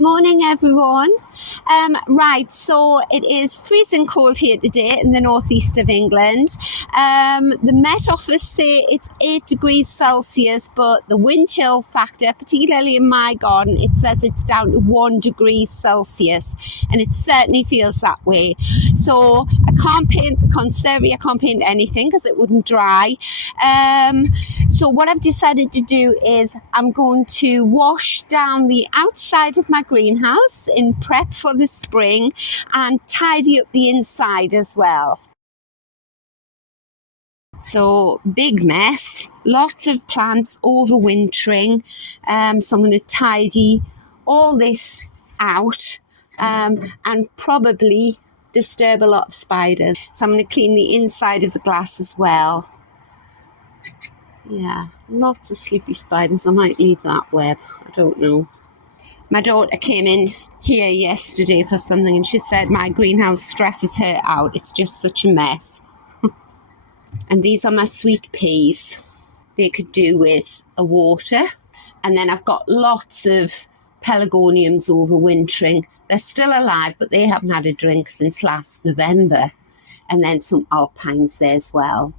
Morning, everyone. Right, so it is freezing cold here today in the northeast of England. The Met Office say it's 8 degrees Celsius, but the wind chill factor, particularly in my garden, it says it's down to 1 degree Celsius, and it certainly feels that way. So I can't paint the conservatory, I can't paint anything because it wouldn't dry. So what I've decided to do is I'm going to wash down the outside of my greenhouse in prep for the spring and tidy up the inside as well. So big mess, lots of plants overwintering. So I'm going to tidy all this out and probably disturb a lot of spiders. So I'm going to clean the inside of the glass as well. Yeah, lots of sleepy spiders. I might leave that web. I don't know. My daughter came in here yesterday for something and she said my greenhouse stresses her out. It's just such a mess. And these are my sweet peas. They could do with a water. And then I've got lots of pelargoniums overwintering. They're still alive, but they haven't had a drink since last November. And then some alpines there as well.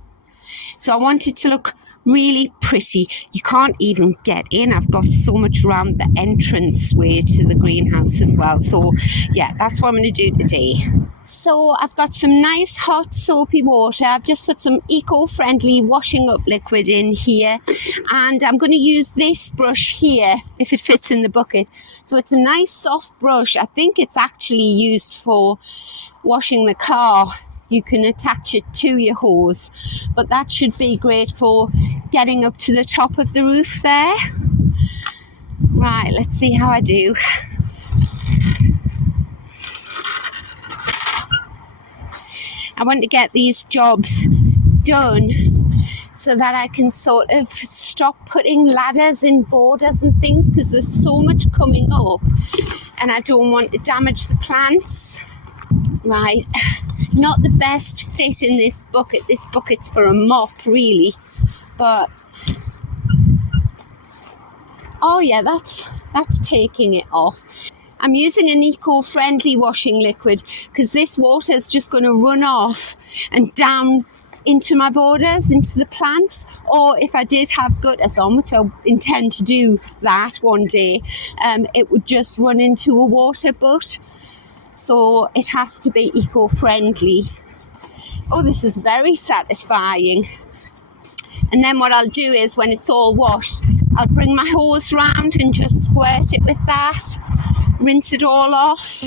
So I wanted to look really pretty. You can't even get in. I've got so much around the entrance way to the greenhouse as well. So yeah, that's what I'm going to do today. So I've got some nice hot soapy water. I've just put some eco-friendly washing up liquid in here, and I'm going to use this brush here if it fits in the bucket. So it's a nice soft brush. I think it's actually used for washing the car. You can attach it to your hose, but that should be great for getting up to the top of the roof there. Right, let's see how I do. I want to get these jobs done so that I can sort of stop putting ladders in borders and things, because there's so much coming up and I don't want to damage the plants. Right, not the best fit in this bucket. This bucket's for a mop really, but oh yeah, that's taking it off. I'm using an eco-friendly washing liquid because this water is just going to run off and down into my borders, into the plants. Or if I did have gutters on, which I intend to do that one day, it would just run into a water butt. So it has to be eco-friendly. Oh, this is very satisfying. And then what I'll do is when it's all washed, I'll bring my hose round and just squirt it with that, rinse it all off.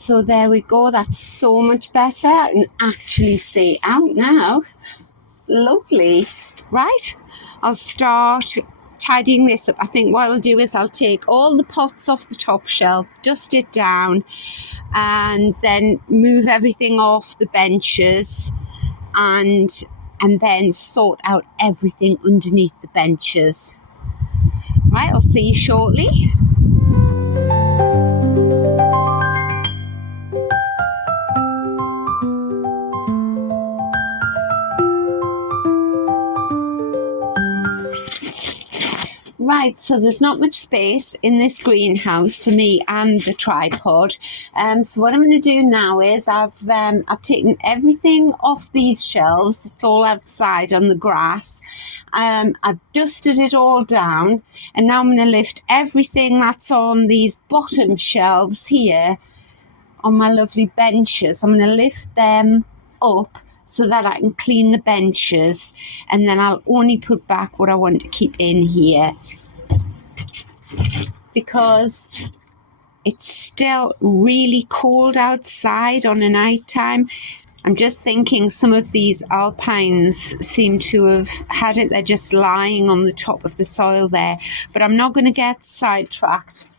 So there we go, that's so much better. I can actually see out now. Lovely. Right, I'll start tidying this up. I think what I'll do is I'll take all the pots off the top shelf, dust it down, and then move everything off the benches and then sort out everything underneath the benches. Right, I'll see you shortly. Right, so there's not much space in this greenhouse for me and the tripod. So what I'm going to do now is I've taken everything off these shelves. It's all outside on the grass. I've dusted it all down, and now I'm going to lift everything that's on these bottom shelves here on my lovely benches. I'm going to lift them up so that I can clean the benches, and then I'll only put back what I want to keep in here, because it's still really cold outside on a night time. I'm just thinking some of these alpines seem to have had it. They're just lying on the top of the soil there, but I'm not going to get sidetracked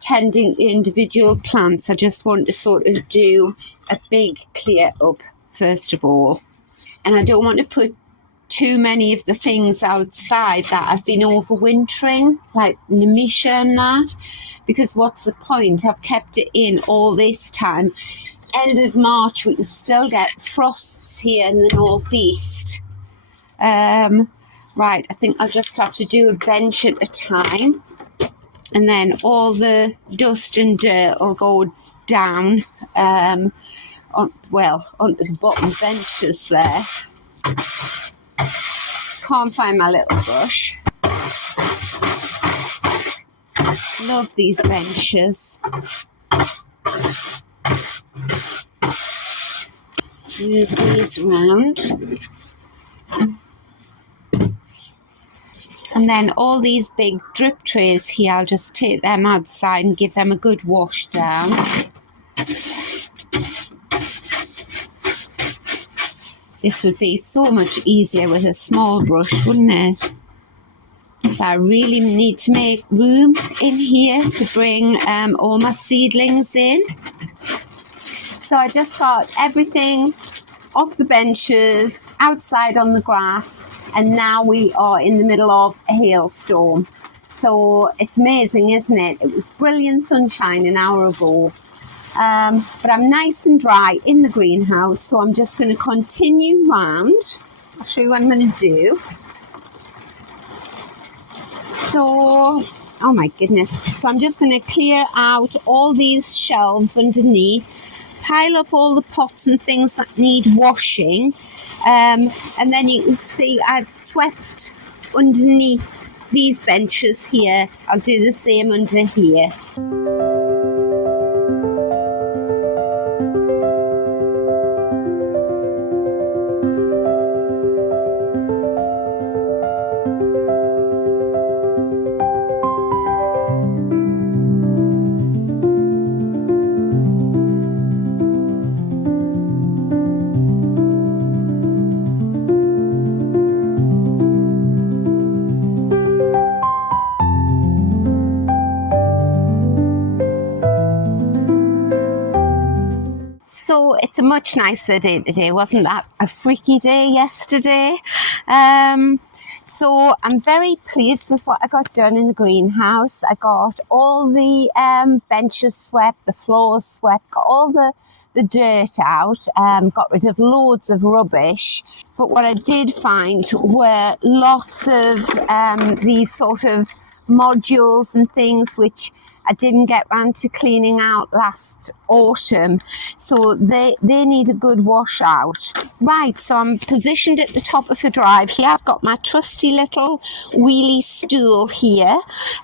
tending individual plants. I just want to sort of do a big clear up first of all, and I don't want to put too many of the things outside that I've been overwintering, like nemesia and that, because what's the point? I've kept it in all this time. End of March we can still get frosts here in the northeast. Right, I think I'll just have to do a bench at a time, and then all the dust and dirt will go down onto the bottom benches there. Can't find my little brush. Love these benches. Move these around. And then all these big drip trays here, I'll just take them outside and give them a good wash down. This would be so much easier with a small brush, wouldn't it? But I really need to make room in here to bring all my seedlings in. So I just got everything off the benches, outside on the grass, and now we are in the middle of a hailstorm. So it's amazing, isn't it? It was brilliant sunshine an hour ago. But I'm nice and dry in the greenhouse, so I'm just going to continue round. I'll show you what I'm going to do. So, oh my goodness. So I'm just going to clear out all these shelves underneath, pile up all the pots and things that need washing. And then you can see I've swept underneath these benches here. I'll do the same under here. So it's a much nicer day today. Wasn't that a freaky day yesterday? So I'm very pleased with what I got done in the greenhouse. I got all the benches swept, the floors swept, got all the dirt out, got rid of loads of rubbish. But what I did find were lots of these sort of modules and things which I didn't get round to cleaning out last autumn, so they need a good wash out. Right, so I'm positioned at the top of the drive here. I've got my trusty little wheelie stool here.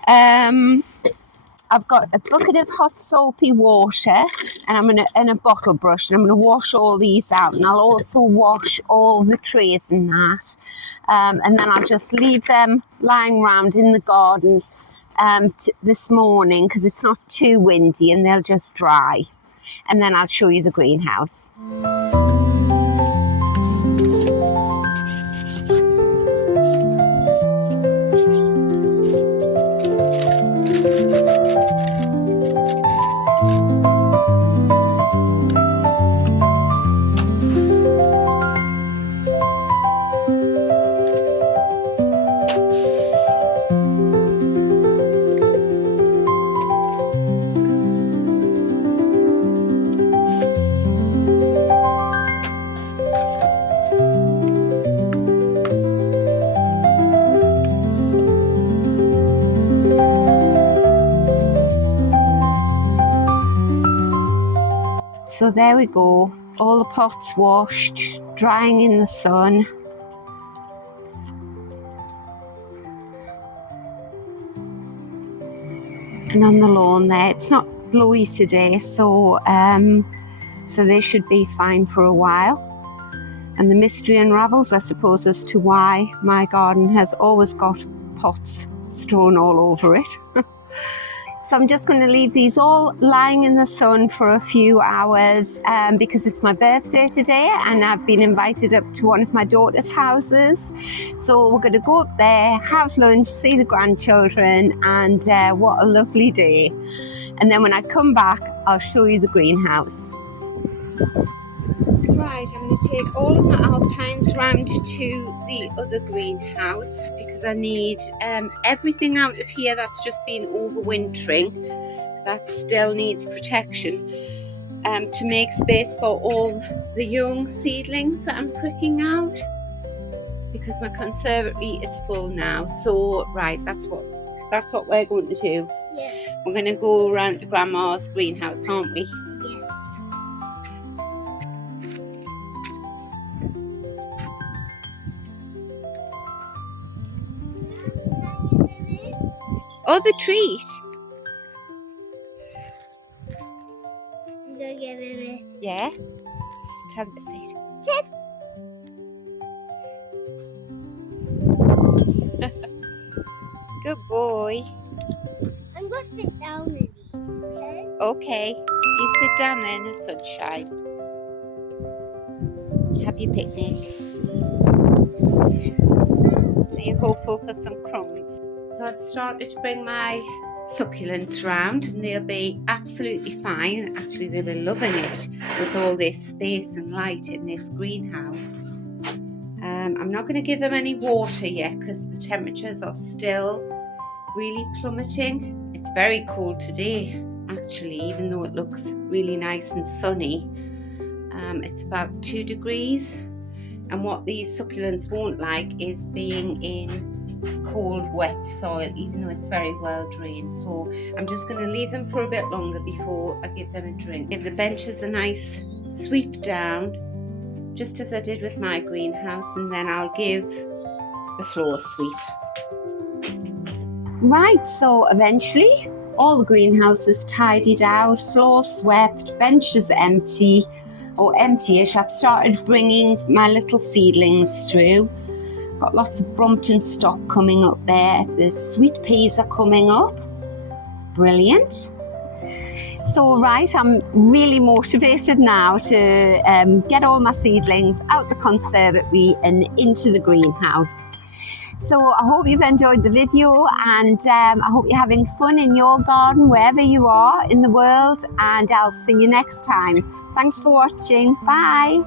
I've got a bucket of hot soapy water, and a bottle brush, and I'm gonna wash all these out, and I'll also wash all the trays and that, and then I'll just leave them lying around in the garden this morning because it's not too windy, and they'll just dry, and then I'll show you the greenhouse. So there we go, all the pots washed, drying in the sun. And on the lawn there, it's not blowy today, so they should be fine for a while. And the mystery unravels, I suppose, as to why my garden has always got pots strewn all over it. So I'm just going to leave these all lying in the sun for a few hours because it's my birthday today and I've been invited up to one of my daughter's houses. So we're going to go up there, have lunch, see the grandchildren, and what a lovely day. And then when I come back, I'll show you the greenhouse. Right, I'm going to take all of my alpines round to the other greenhouse because I need everything out of here that's just been overwintering, that still needs protection, to make space for all the young seedlings that I'm pricking out, because my conservatory is full now. So right, that's what we're going to do. Yeah. We're going to go around to Grandma's greenhouse, aren't we? Oh, the treat. Yeah. Have a seat. Good boy. I'm going to sit down in these, okay? Okay. You sit down there in the sunshine. Have your picnic. Are you hopeful for some crumbs? So I've started to bring my succulents round and they'll be absolutely fine. Actually, they'll be loving it with all this space and light in this greenhouse. I'm not going to give them any water yet because the temperatures are still really plummeting. It's very cold today, actually, even though it looks really nice and sunny. It's about 2 degrees. And what these succulents won't like is being in cold, wet soil, even though it's very well drained. So I'm just going to leave them for a bit longer before I give them a drink. Give the benches a nice sweep down, just as I did with my greenhouse, and then I'll give the floor sweep. Right, so eventually all the greenhouse is tidied out, floor swept, benches empty, or empty-ish. I've started bringing my little seedlings through. Got lots of Brompton stock coming up there. The sweet peas are coming up. Brilliant. So right, I'm really motivated now to get all my seedlings out the conservatory and into the greenhouse. So I hope you've enjoyed the video, and I hope you're having fun in your garden wherever you are in the world, and I'll see you next time. Thanks for watching. Bye.